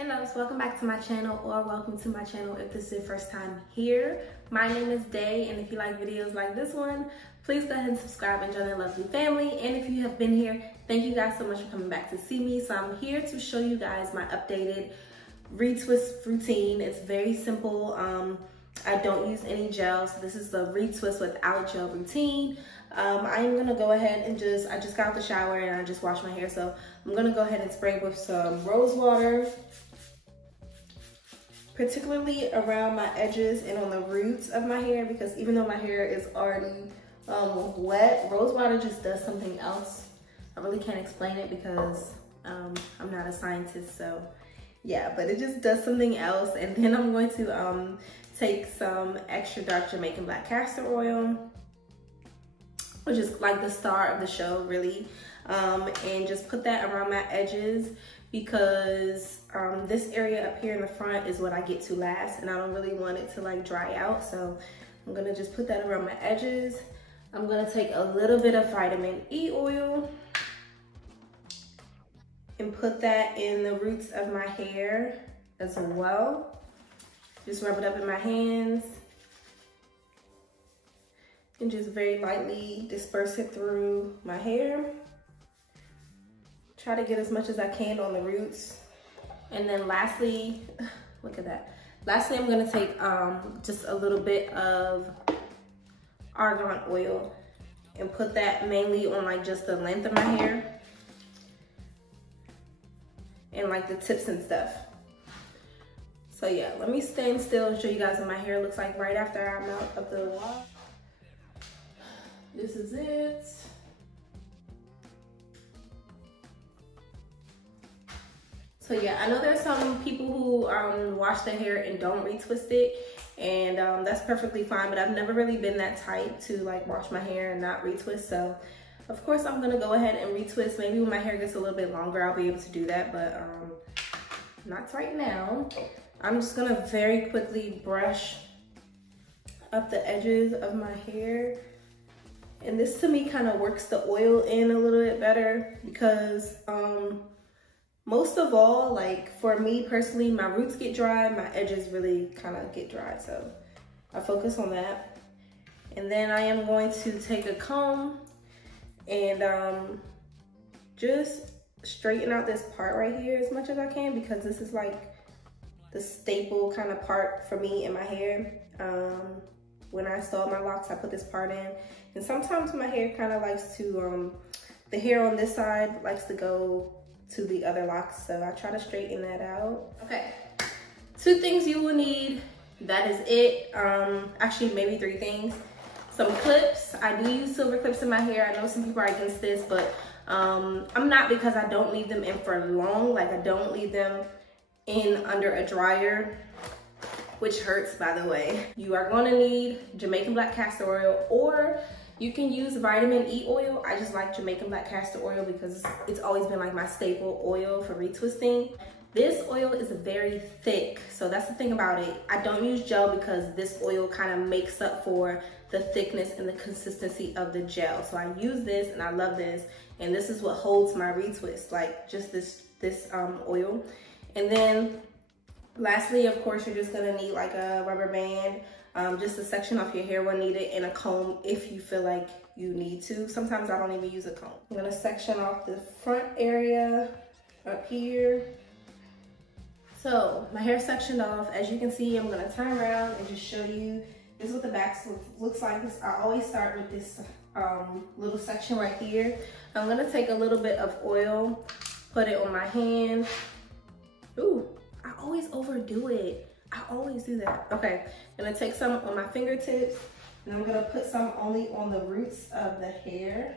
Hey loves, welcome back to my channel, or welcome to my channel if this is your first time here. My name is Day, and if you like videos like this one, please go ahead and subscribe and join the lovely family. And if you have been here, thank you guys so much for coming back to see me. So I'm here to show you guys my updated retwist routine. It's very simple. I don't use any gel, so this is the retwist without gel routine. I am gonna go ahead and I just got out the shower and I just washed my hair, so I'm gonna go ahead and spray with some rose water, particularly around my edges and on the roots of my hair, because even though my hair is already wet, rose water just does something else. I really can't explain it because I'm not a scientist, so yeah, but it just does something else. And then I'm going to take some extra dark Jamaican black castor oil, which is like the star of the show really, and just put that around my edges, because this area up here in the front is what I get to last, and I don't really want it to like dry out, so I'm gonna just put that around my edges. I'm gonna take a little bit of vitamin E oil and put that in the roots of my hair as well. Just rub it up in my hands and just very lightly disperse it through my hair. Try to get as much as I can on the roots. And then lastly, look at that. Lastly, I'm gonna take just a little bit of argan oil and put that mainly on like just the length of my hair and like the tips and stuff. So yeah, let me stand still and show you guys what my hair looks like right after I'm out of the wash. This is it. So yeah, I know there's some people who wash their hair and don't retwist it, and that's perfectly fine, but I've never really been that type to like wash my hair and not retwist. So of course I'm gonna go ahead and retwist. Maybe when my hair gets a little bit longer, I'll be able to do that, but not right now. I'm just gonna very quickly brush up the edges of my hair. And this to me kind of works the oil in a little bit better, because most of all, like for me personally, my roots get dry, my edges really kind of get dry. So I focus on that. And then I am going to take a comb and just straighten out this part right here as much as I can, because this is like the staple kind of part for me in my hair. When I style my locks, I put this part in. And sometimes my hair kind of likes to, the hair on this side likes to go to the other locks, so I try to straighten that out. Okay, 2 things you will need, that is it. Actually, maybe 3 things. Some clips. I do use silver clips in my hair. I know some people are against this, but I'm not, because I don't leave them in for long. Like, I don't leave them in under a dryer, which hurts, by the way. You are gonna need Jamaican black castor oil, or you can use vitamin E oil. I just like Jamaican black castor oil because it's always been like my staple oil for retwisting. This oil is very thick, so that's the thing about it. I don't use gel because this oil kind of makes up for the thickness and the consistency of the gel. So I use this and I love this, and this is what holds my retwist, like just this oil. And then lastly, of course, you're just gonna need like a rubber band, just a section off your hair when needed, and a comb if you feel like you need to. Sometimes I don't even use a comb. I'm gonna section off the front area up here. So my hair sectioned off. As you can see, I'm gonna turn around and just show you. This is what the back looks like. I always start with this little section right here. I'm gonna take a little bit of oil, put it on my hand. Ooh, I always overdo it. I always do that. Okay, I'm gonna take some on my fingertips, and I'm gonna put some only on the roots of the hair,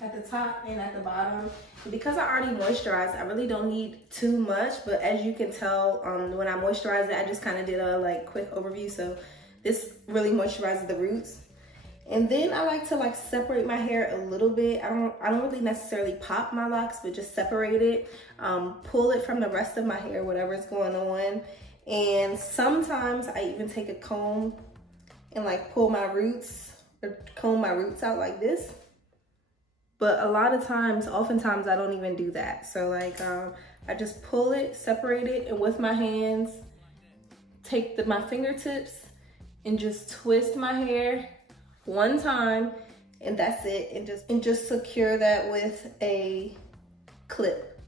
at the top and at the bottom. And because I already moisturized, I really don't need too much, but as you can tell, when I moisturized it, I just kind of did a like quick overview, so this really moisturizes the roots. And then I like to like separate my hair a little bit. I don't really necessarily pop my locks, but just separate it, pull it from the rest of my hair, whatever's going on. And sometimes I even take a comb and like pull my roots, or comb my roots out like this. But a lot of times, oftentimes I don't even do that. So like I just pull it, separate it, and with my hands, take my fingertips and just twist my hair one time, and that's it. And just secure that with a clip.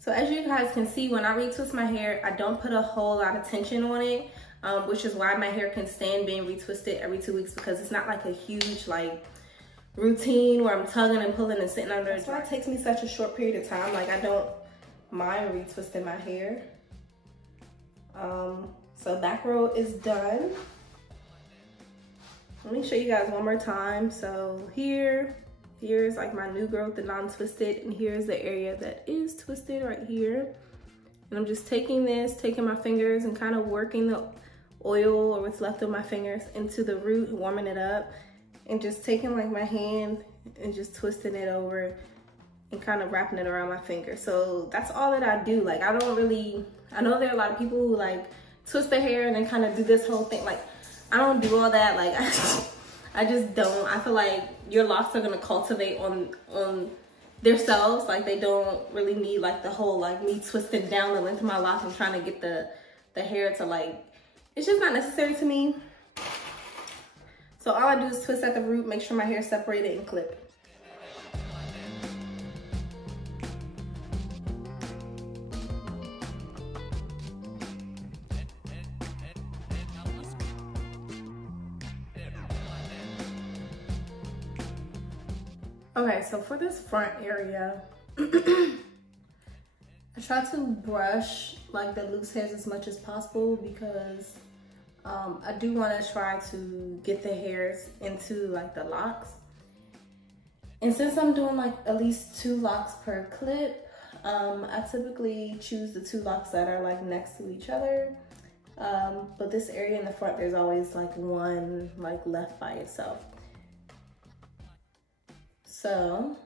So as you guys can see, when I retwist my hair, I don't put a whole lot of tension on it, which is why my hair can stand being retwisted every 2 weeks, because it's not like a huge like routine where I'm tugging and pulling and sitting under. That's why it takes me such a short period of time. Like I don't mind retwisting my hair. So back row is done. Let me show you guys one more time. So here's like my new growth, the non-twisted, and here's the area that is twisted right here. And I'm just taking my fingers and kind of working the oil or what's left of my fingers into the root, warming it up, and just taking like my hand and just twisting it over and kind of wrapping it around my finger. So that's all that I do. Like I know there are a lot of people who like twist their hair and then kind of do this whole thing. Like I don't do all that. Like I just don't. I feel like your locks are gonna cultivate on themselves. Like they don't really need like the whole like me twisting down the length of my locks and trying to get the hair to like, it's just not necessary to me. So all I do is twist at the root, make sure my hair is separated, and clip. Okay, so for this front area, I try to brush like the loose hairs as much as possible, because I do want to try to get the hairs into like the locks. And since I'm doing like at least 2 locks per clip, I typically choose the 2 locks that are like next to each other. But this area in the front, there's always like one like left by itself. So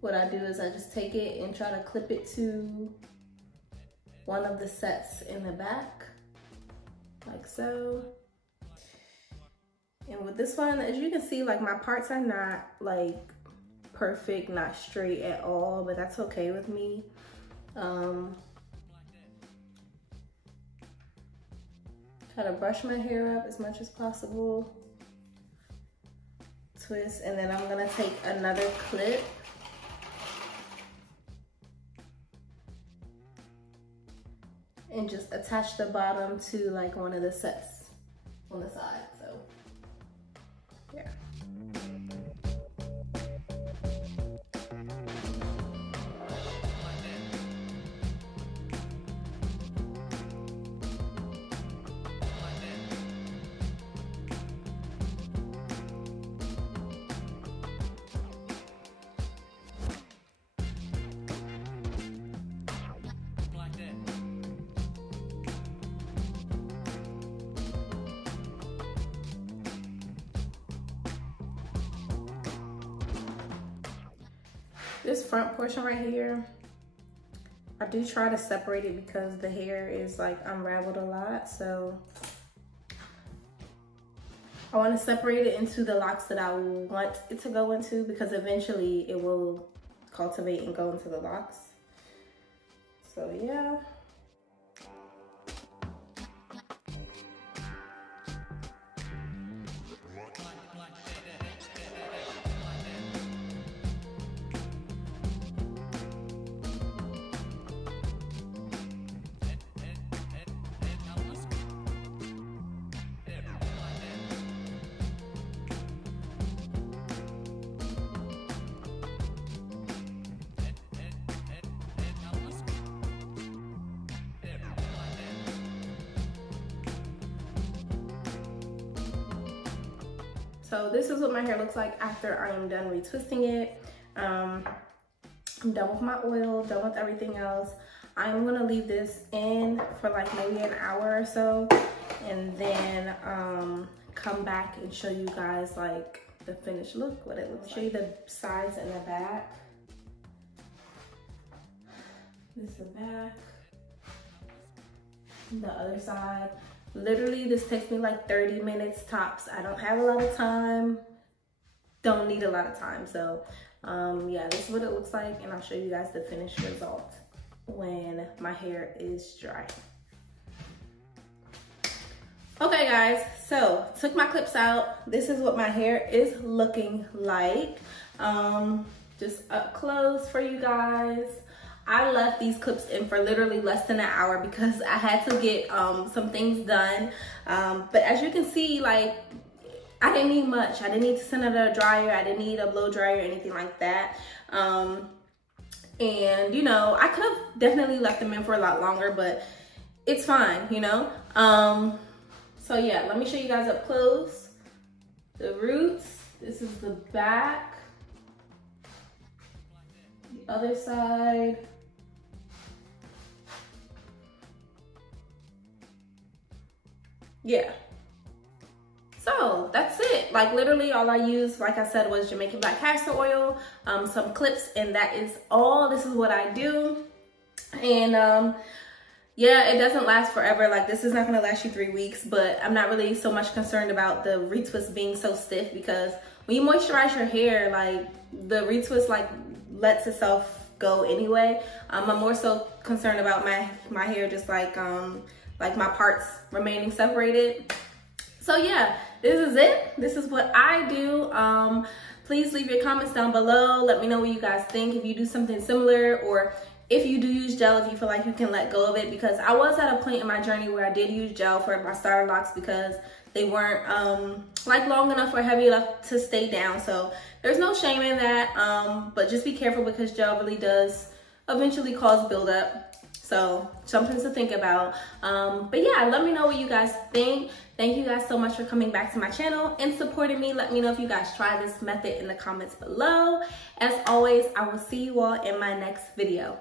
what I do is I just take it and try to clip it to one of the sets in the back, like so. And with this one, as you can see, like my parts are not like perfect, not straight at all, but that's okay with me. Try to brush my hair up as much as possible. Twist, and then I'm gonna take another clip and just attach the bottom to like one of the sets on the side. So yeah. This front portion right here, I do try to separate it because the hair is like unraveled a lot. So I want to separate it into the locks that I want it to go into, because eventually it will cultivate and go into the locks. So yeah. So this is what my hair looks like after I am done retwisting it. I'm done with my oil, done with everything else. I'm gonna leave this in for like maybe an hour or so, and then come back and show you guys like the finished look, what it looks like. Show you the sides and the back. This is the back. The other side. Literally, this takes me like 30 minutes tops. I don't have a lot of time. don't need a lot of time. So yeah, this is what it looks like, and I'll show you guys the finished result when my hair is dry. Okay guys, so took my clips out. This is what my hair is looking like. Just up close for you guys. I left these clips in for literally less than an hour because I had to get some things done. But as you can see, like, I didn't need much. I didn't need to send it to a dryer. I didn't need a blow dryer or anything like that. And you know, I could have definitely left them in for a lot longer, but it's fine, you know? So yeah, let me show you guys up close. The roots, this is the back. The other side. Yeah. So that's it. Like literally all I used, like I said, was Jamaican black castor oil, some clips, and that is all. This is what I do. And yeah, it doesn't last forever. Like this is not gonna last you 3 weeks, but I'm not really so much concerned about the retwist being so stiff, because when you moisturize your hair, like the retwist like lets itself go anyway. I'm more so concerned about my hair just like my parts remaining separated. So yeah, this is it. This is what I do. Please leave your comments down below. Let me know what you guys think, if you do something similar, or if you do use gel, if you feel like you can let go of it, because I was at a point in my journey where I did use gel for my starter locks because they weren't like long enough or heavy enough to stay down. So there's no shame in that, but just be careful because gel really does eventually cause buildup. So something to think about. But yeah, let me know what you guys think. Thank you guys so much for coming back to my channel and supporting me. Let me know if you guys try this method in the comments below. As always, I will see you all in my next video.